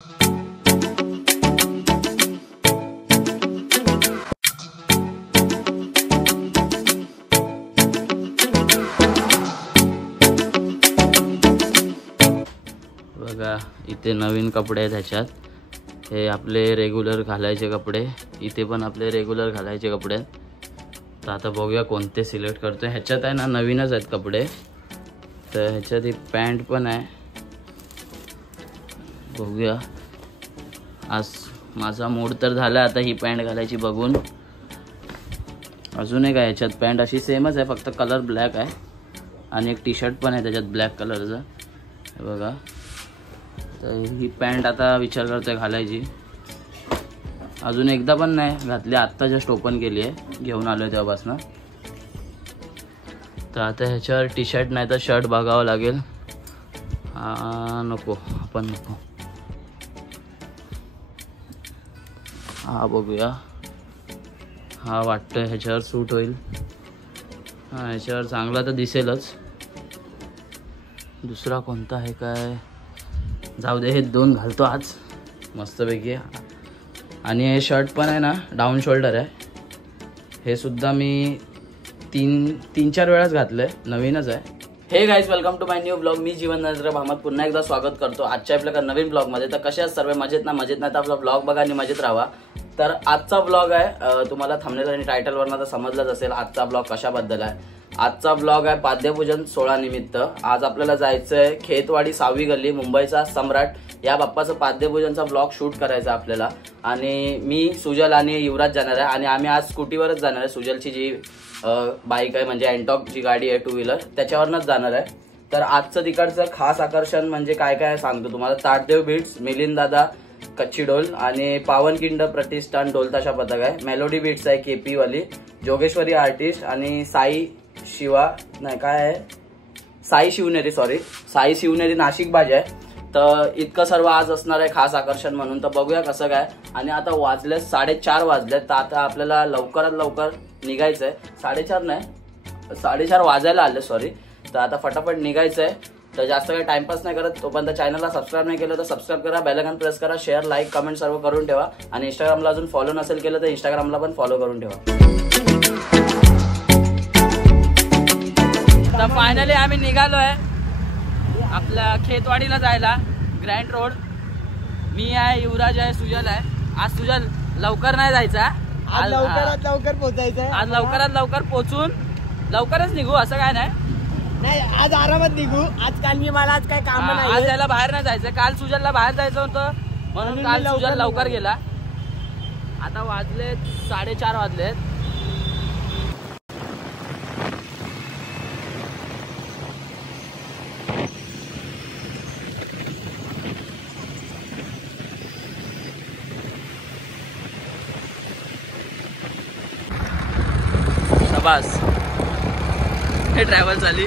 बघा इथे नवीन कपडे आहेत ह्याच्यात. हे आपले रेग्युलर घालायचे कपडे, इथे पण आपले रेग्युलर घालायचे कपडे. तर आता बघूया कोणते सिलेक्ट करतोय. ह्याच्यात आहे ना नवीनच आहेत कपडे. तर ह्याच्यात ही पॅन्ट पण आहे. बघूया. आज माझा मूड तर झाला आता ही पॅन्ट घालायची बघून. अजून एक आहे ह्याच्यात पॅन्ट, अशी सेमच आहे फक्त कलर ब्लॅक आहे. आणि एक टी शर्ट पण आहे त्याच्यात ब्लॅक कलरचं. हे बघा. तर ही पॅन्ट आता विचार करतोय घालायची. अजून एकदा पण नाही घातली, आत्ता जस्ट ओपन केली आहे, घेऊन आलोय तेव्हापासून. तर आता ह्याच्यावर टी शर्ट नाही तर शर्ट बघावं लागेल. नको, आपण नको. हा बघूया. हा वाटतोय ह्याच्यावर सूट होईल. हा ह्याच्यावर चांगला तर दिसेलच. दुसरा कोणता आहे काय, जाऊ दे, हे दोन घालतो आज मस्तपैकी. आणि हे शर्ट पण आहे ना डाऊन शोल्डर आहे. हे सुद्धा मी तीन चार वेळाच घातलंय, नवीनच आहे. Hey guys, welcome to my new blog. मी जीवन नरेंद्र भामत पुन्हा एकदा स्वागत करतो आजच्या आपल्या नवीन ब्लॉगमध्ये. तर कसे आहेत सर्व, मजेत ना? मजेत नाही तर आपला ब्लॉग बघा आणि मजेत राहा. तर आजचा ब्लॉग आहे, तुम्हाला थंबनेल आणि टायटलवरनं तर समजलंच असेल आजचा ब्लॉग कशाबद्दल आहे. आजचा ब्लॉग आहे पाद्यपूजन सोहळा निमित्त. आज आपल्याला जायचंय खेतवाडी 6वी गल्ली, मुंबईचा सम्राट या बाप्पाचं पाद्यपूजनचा ब्लॉग शूट करायचा आपल्याला. आणि मी, सुजल आणि युवराज जाणार आहे. आणि आम्ही आज स्कूटीवरच जाणार आहे. सुजलची जी बाईक आहे म्हणजे एंटॉक जी गाडी आहे 2 व्हीलर, त्याच्यावरनच जाणार आहे. तर आजचं तिकडचं खास आकर्षण म्हणजे काय काय सांगतो तुम्हाला. ताटदेव बीट्स, मिलिंद दादा कच्ची डोल आणि पावनखिंड प्रतिष्ठान ढोलताशा पथक आहे. मेलोडी बीट्स आहे केपी वाली, जोगेश्वरी आर्टिस्ट आणि साई शिवनेरी नाशिक बाज आहे. तर इतकं सर्व आज असणार आहे खास आकर्षण म्हणून. तर बघूया कसं काय. आणि आता वाजले 4:30 वाजले. तर आता आपल्याला लवकरात लवकर निघायचंय. 4:30 नाही, 4:30 वाजायला आले, सॉरी. तर आता फटाफट निघायचंय. तर जास्त काही टाइमपास नाही करत. तोपर्यंत चॅनलला सबस्क्राईब नाही केलं तर सबस्क्राईब करा, बेल आयकॉन प्रेस करा, शेअर, लाईक, कमेंट सर्व करून ठेवा. आणि इंस्टाग्रामला अजून फॉलो नसेल केलं तर इंस्टाग्रामला पण फॉलो करून ठेवा. तर फायनली आम्ही निघालोय आपल्या खेतवाडीला जायला, ग्रँड रोड. मी आहे, युवराज आहे, सुजल आहे. आज सुजल लवकर नाही जायचा, आज लवकर पोहोचायचं. आज लवकरात लवकर पोहोचून लवकरच निघू असं काय नाही, आज आरामात निघू. आज काय काम नाही. आज याला बाहेर नाही जायचं. काल सुजलला बाहेर जायचं होतं म्हणून काल सुजल लवकर गेला. आता वाजले 4:30 वाजलेत. बस हे ट्रॅव्हल झाली.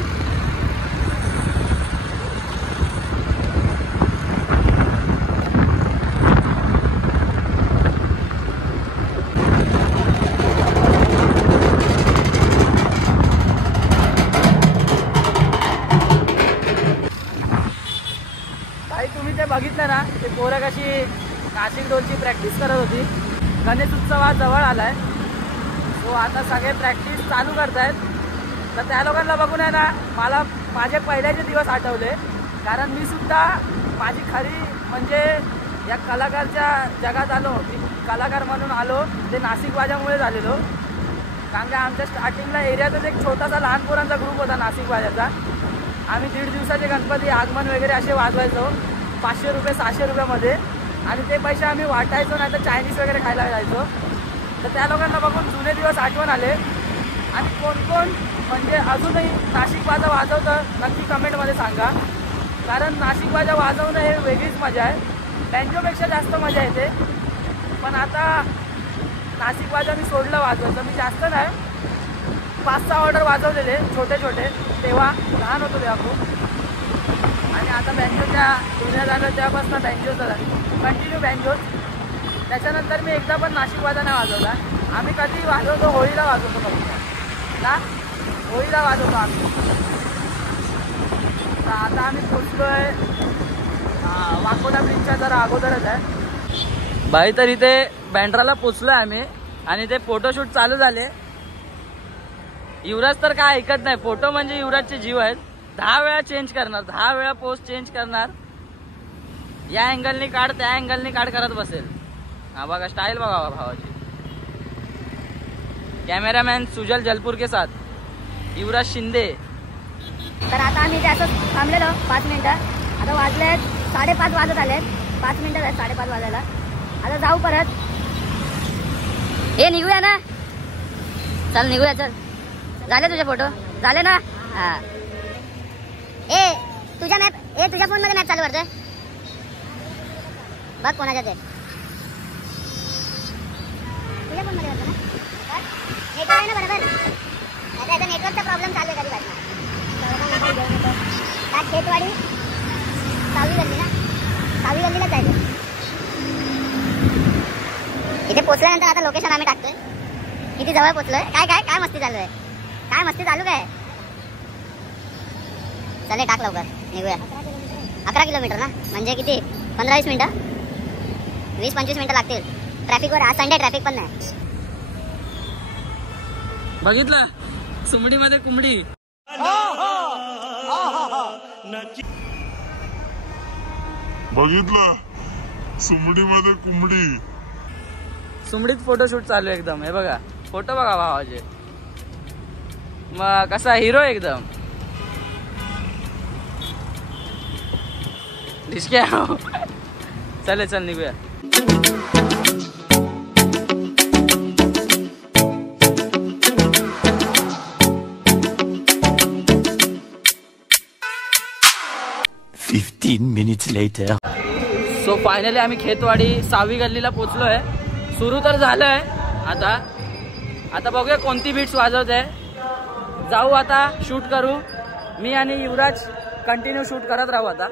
काही तुम्ही ते बघितलं ना, ते पोरं कशी नाशिक ढोलची प्रॅक्टिस करत होती. गणेश उत्सव हा जवळ आलाय. तो आता सगळे प्रॅक्टिस चालू करतायत. तर त्या लोकांना बघून आहे ना मला माझे पहिल्याचे दिवस आठवले. कारण मी सुद्धा माझी खरी म्हणजे या कलाकारच्या जगात आलो, मी कलाकार म्हणून आलो ते नाशिक बाजामुळे झालेलो. कारण की आमच्या स्टार्टिंगला एरियातच एक छोटासा लहान पोरांचा ग्रुप होता नाशिक बाजाचा. आम्ही 1.5 दिवसाचे गणपती आगमन वगैरे असे वाजवायचो 500 रुपये 600 रुपयामध्ये. आणि ते पैसे आम्ही वाटायचो, नाही तर चायनीज वगैरे खायला जायचो. तर त्या लोकांना बघून जुने दिवस आठवण आले. आणि कोण कोण म्हणजे अजूनही नाशिक बाजा वाजवतं नक्की कमेंटमध्ये सांगा. कारण नाशिक बाजा वाजवणं हे वेगळीच मजा आहे. बँजोपेक्षा जास्त मजा येते. पण आता नाशिक बाजा मी सोडलं वाजवायचं. मी जास्त नाही, 5-6 ऑर्डर वाजवलेले छोटे छोटे, तेव्हा लहान होतो तेव्हा खूप. आणि आता बँजोच्या जुन्या झालं तेव्हापासून बँजोचा कंटिन्यू बँजोच. त्याच्यानंतर मी एकदा पण नाशिक बाजा नाही वाजवला. आम्ही कधी वाजवतो, होळीला वाजवतो फक्त ना, होळीला वाजवतो आम्ही. तर आता आम्ही पोचलो आहे वाकोटा ब्रिजच्या जरा अगोदरच आहे भाई. तर इथे बँड्राला पोचलोय आम्ही आणि ते फोटोशूट चालू झाले. युवराज तर काय ऐकत नाही, फोटो म्हणजे युवराजचे जीव आहेत. 10 वेळा चेंज करणार, 10 वेळा पोस्ट चेंज करणार. या अँगलनी काढ, त्या अँगलनी काढ करत बसेल. हा बघा स्टाईल बघा भावाची. कॅमेरामॅन सुजल जलपूर के साथ युवराज शिंदे. तर आता आम्ही इथे असं थांबलेलो 5 मिनिटं. आता वाजले 5:30 वाजत आले. 5 मिनिटं आहेत 5:30 वाजायला. आता जाऊ परत. हे निघूया ना, चल निघूया. चल झाले तुझे फोटो झाले ना. हा तुझ्या मॅप तुझ्या फोन मध्ये मॅप चालू करतोय बघ कोणाच्या ते तुझ्या फोन मध्ये होतं ना. नेटवर्क आहे ना बरोबर. आता याचा नेटवर्कचा प्रॉब्लेम चालू आहे कधी काय खेतवाडी 6वी गल्ली ना, 6वी गल्लीलाच जायचं. इथे पोचल्यानंतर आता लोकेशन आम्ही टाकतोय किती जवळ पोचलोय. काय काय काय मस्ती चालू आहे, काय मस्ती चालू काय. चले टाक लवकर निघूया. 11 किलोमीटर ना, म्हणजे किती 15-20 मिनिटं 20-25 मिनिटं लागतील ट्रॅफिकवर. आज संडे ट्रॅफिक पण नाही. बघितलं सुमडीमध्ये कुंबडी. बघितलं सुमडीमध्ये कुंबडी. सुमडीत फोटोशूट चालू आहे एकदम. हे बघा फोटो बघा भावाचे. मग कसा हिरो एकदम दिसक्या. चले चल निघूया. सो फायनली आम्ही खेतवाडी 6वी गल्लीला पोचलोय. सुरू तर झालंय. आता बघूया कोणती बीट्स वाजवत आहे. जाऊ आता शूट करू. मी आणि युवराज कंटिन्यू शूट करत राहू आता.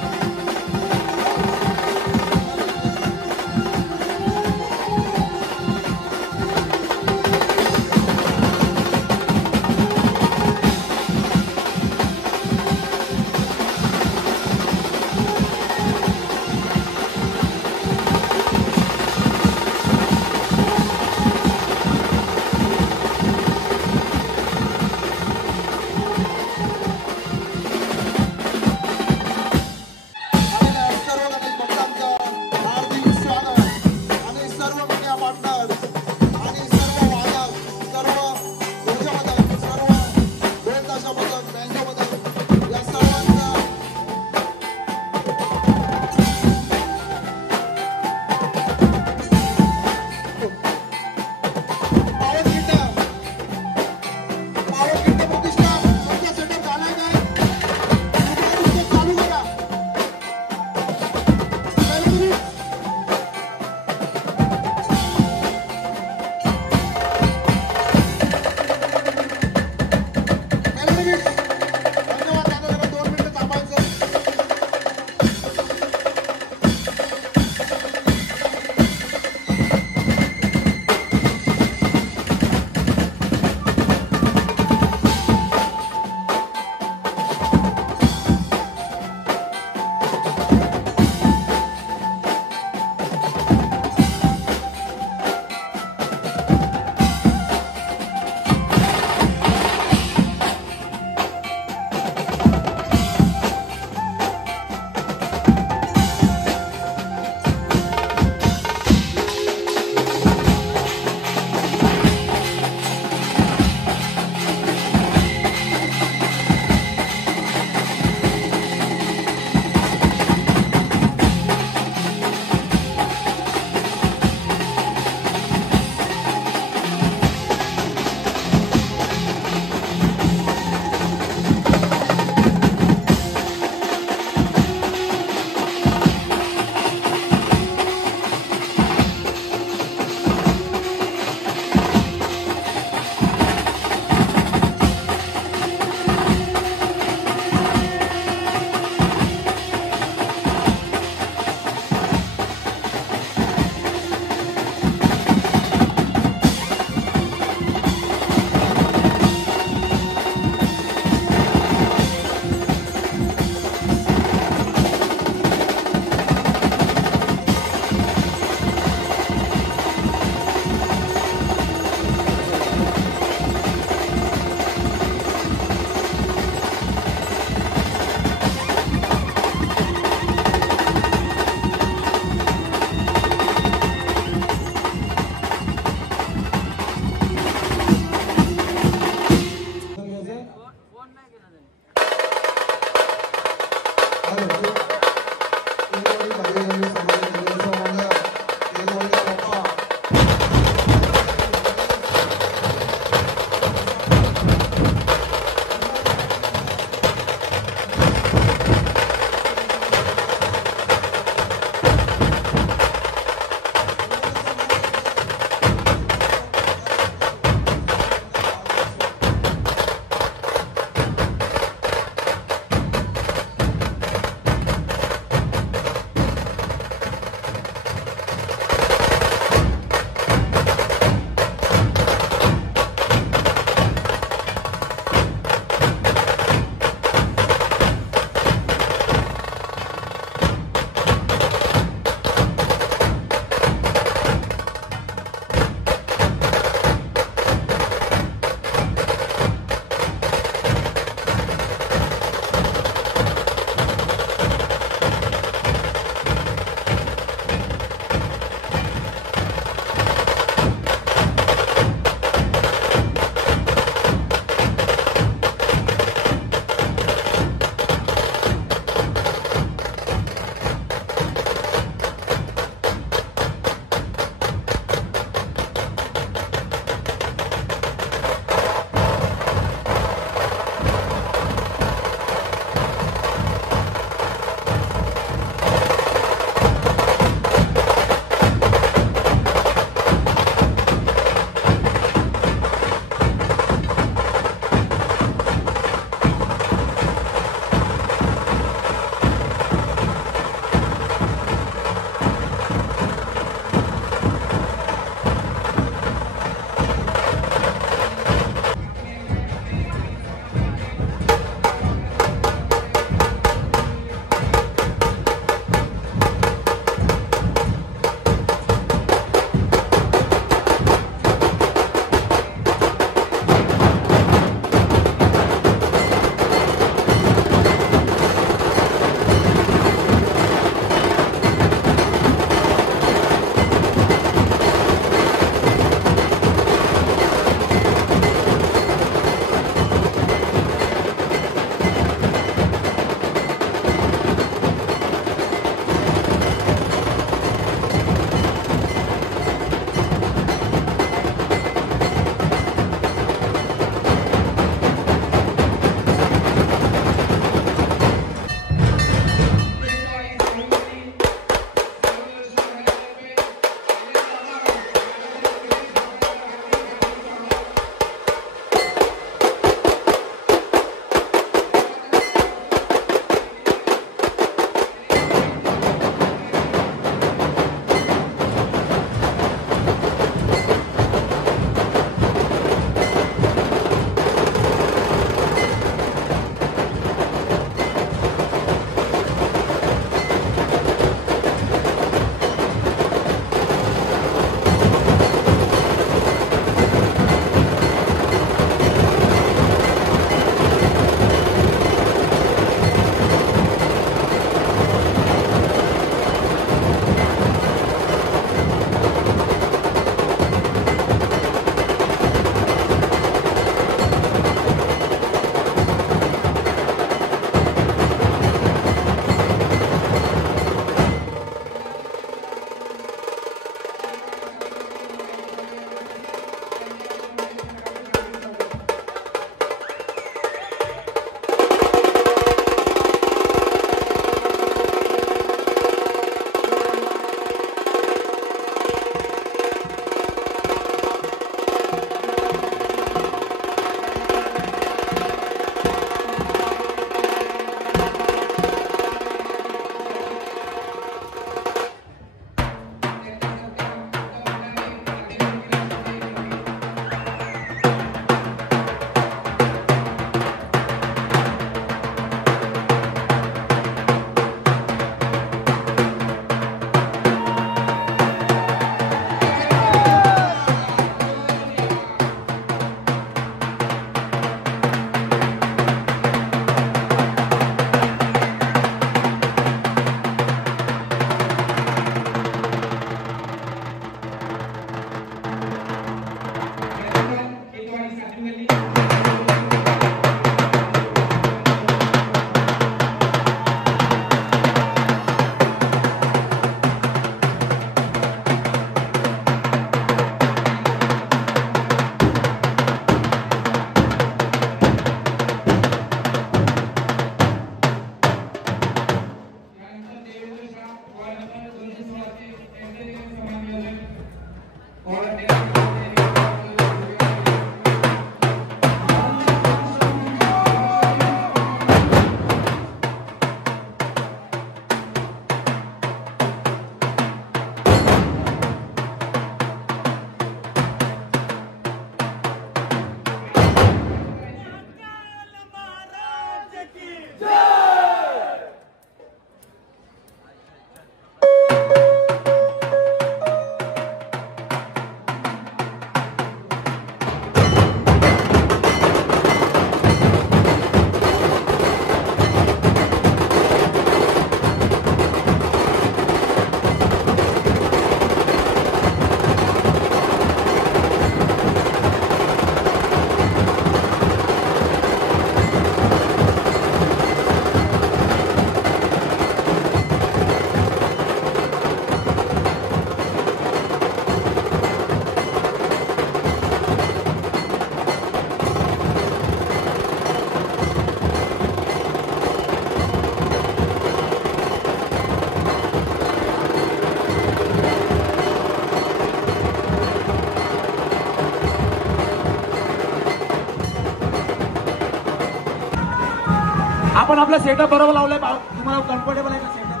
आपला सेटअप बरोबर लावलाय. तुम्हाला कम्फर्टेबल आहे का सेटअप?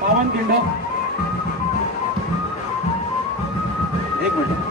पावनखिंड एक मिनिट.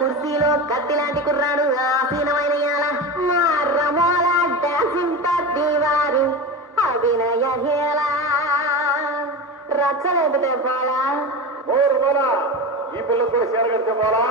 కుర్చీలో కత్తిలాంటి కుర్రాడు ఆసీనమైన రమోల డాన్సింగ్ పార్టీ వారు అభినయ హేళ రచ్చలేపితే పోలా ఓరు పోలా ఈ పిల్లలు కూడా చేరగడితే పోలా.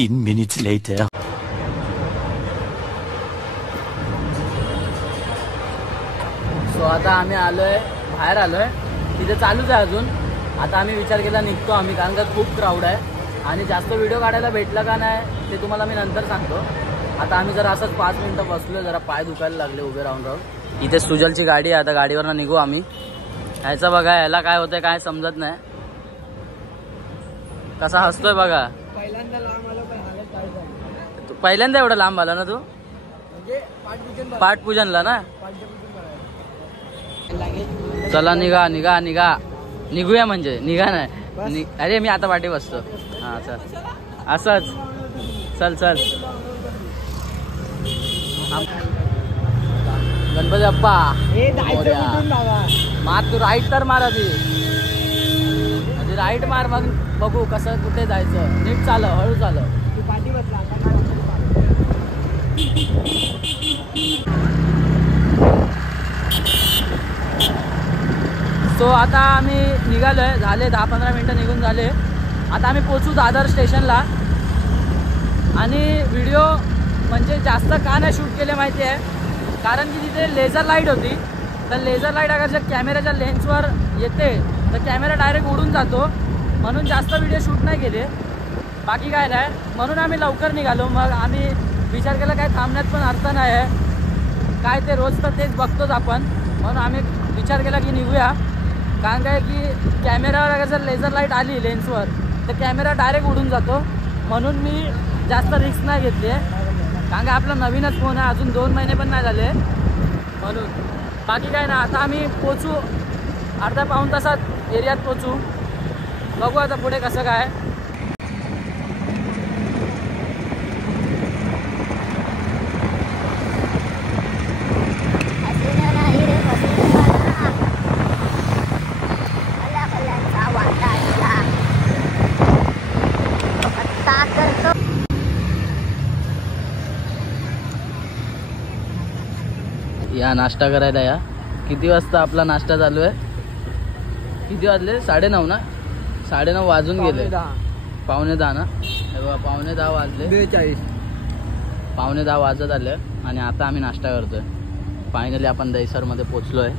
15 minutes later. सो आता आम्ही आलोय, बाहेर आलोय, तिथे चालूच आहे अजून. आता आम्ही विचार केला निघतो आम्ही, कारण का खूप क्राऊड आहे आणि जास्त व्हिडिओ काढायला भेटलं का नाही ते तुम्हाला मी नंतर सांगतो. आता आम्ही जरा असंच 5 मिनिटं बसलो, जरा पाय दुखायला लागले उभे राहून राहून. इथे सुजलची गाडी आहे, आता गाडीवरनं निघू आम्ही. ह्याचं बघा, ह्याला काय होतंय काय समजत नाही, कसा हसतोय बघा. पहिल्यांदा लांब आलो पण हालत काय झाली. तू पहिल्यांदा एवढं लांब आला ना तू? म्हणजे पाठपूजनला ना? चला निघा निघा निघा, निघूया म्हणजे निघा नाही. अरे मी आता पाठी बसतो. हा चल, असंच चल चल. गणपती बाप्पा मार, तू राईट तर मार आधी, राईट मार, मग बघू कसं कुठे जायचं. नीट चाल, हळू चाल. तू पाठी बसला सो आता आम्ही निघालोय, झाले 10-15 मिनटं निघून झाले. आता आम्ही पोचू दादर स्टेशनला. आणि व्हिडिओ म्हणजे जास्त का नाही शूट केले माहिती आहे, कारण की तिथे लेझर लाईट होती. तर लेझर लाईट अगर जर कॅमेऱ्याच्या लेन्सवर येते तर कॅमेरा डायरेक्ट उडून जातो, म्हणून जास्त व्हिडिओ शूट नाही केले. बाकी काय नाही, म्हणून आम्ही लवकर निघालो. मग आम्ही विचार केला काय थांबण्यात पण अर्थ नाही आहे, काय ते रोज तर तेच बघतोच आपण. म्हणून आम्ही विचार केला की निघूया. कारण काय की कॅमेरावर अगर जर लेझर लाईट आली लेन्सवर तर कॅमेरा डायरेक्ट उडून जातो, म्हणून मी जास्त रिस्क नाही घेतली आहे. कारण का आपला नवीनच फोन आहे, अजून 2 महिने पण नाही झाले म्हणून. बाकी काय ना, आता आम्ही पोचू, अर्धा-पाऊण तासात एरियात पोचू. बघू आता पुढे कसं काय. या नाश्ता करायला या. किती वाजता आपला नाश्ता चालू आहे? किती वाजले? 9:30 ना? 9:30 वाजून गेले. 9:45 ना? हे बघा 9:45 वाजले. 42. 9:45 वाजत आले आणि आता आम्ही नाश्ता करतोय. फायनली आपण दहीसरमध्ये पोचलो आहे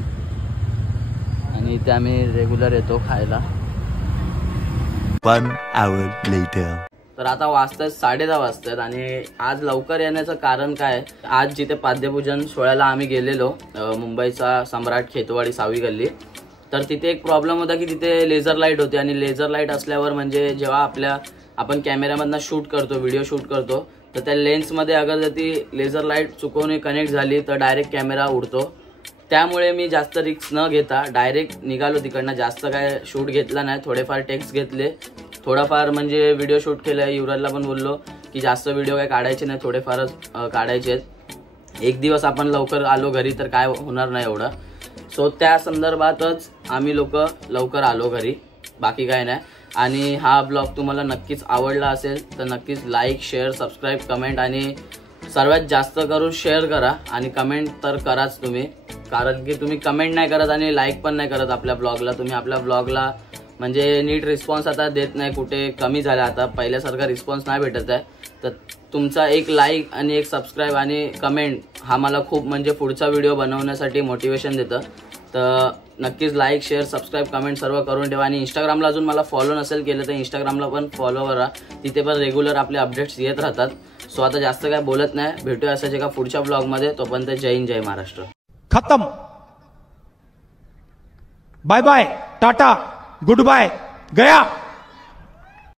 आणि इथे आम्ही रेग्युलर येतो खायला. 1 hour later. तर आता वाजतात 10:30 वाजतात आणि आज लवकर येण्याचं कारण काय, आज जिथे पाद्यपूजन सोहळ्याला आम्ही गेलेलो मुंबईचा सम्राट खेतवाडी 6वी गल्ली, तर तिथे एक प्रॉब्लेम होता की तिथे लेझर लाईट होती. आणि लेझर लाईट असल्यावर म्हणजे जेव्हा आपण कॅमेऱ्यामधनं शूट करतो, व्हिडिओ शूट करतो, तर त्या लेन्समध्ये अगर जर ती लेझर लाईट चुकवून कनेक्ट झाली तर डायरेक्ट कॅमेरा उडतो. त्यामुळे मी जास्त रिस्क न घेता डायरेक्ट निघालो तिकडनं. जास्त काय शूट घेतला नाही, थोडेफार टेक्स्ट घेतले, थोडाफार म्हणजे व्हिडिओ शूट केलं. युवराजला पण बोललो की जास्त व्हिडिओ काय काढायचे नाही, थोडेफारच काढायचे आहेत. एक दिवस आपण लवकर आलो घरी तर काय होणार नाही एवढं. सो त्या संदर्भातच आम्ही लोक लवकर आलो घरी, बाकी काय नाही. आणि हा ब्लॉग तुम्हाला नक्कीच आवडला असेल तर नक्कीच लाईक, शेअर, सबस्क्राईब, कमेंट आणि सर्वात जास्त करून शेअर करा. आणि कमेंट तर कराच तुम्ही, कारण की तुम्ही कमेंट नाही करत आणि लाईक पण नाही करत आपल्या ब्लॉगला. तुम्ही आपल्या ब्लॉगला म्हणजे नीट रिस्पॉन्स आता देत नाही, कुठे कमी झाला, आता पहिल्यासारखा रिस्पॉन्स नाही भेटत आहे. तर तुमचा एक लाईक आणि एक सबस्क्राईब आणि कमेंट हा मला खूप म्हणजे पुढचा व्हिडिओ बनवण्यासाठी मोटिवेशन देतं. तर नक्कीच लाईक, शेअर, सबस्क्राईब, कमेंट सर्व करून ठेवा. आणि इंस्टाग्रामला अजून मला फॉलो नसेल केलं तर इंस्टाग्रामला पण फॉलो करा, तिथे पण रेग्युलर आपले अपडेट्स येत राहतात. सो आता जास्त काय बोलत नाही, भेटूया असाच एका पुढच्या ब्लॉगमध्ये. तोपर्यंत जय हिंद, जय महाराष्ट्र. खत्म. Bye bye, tata, goodbye, गया.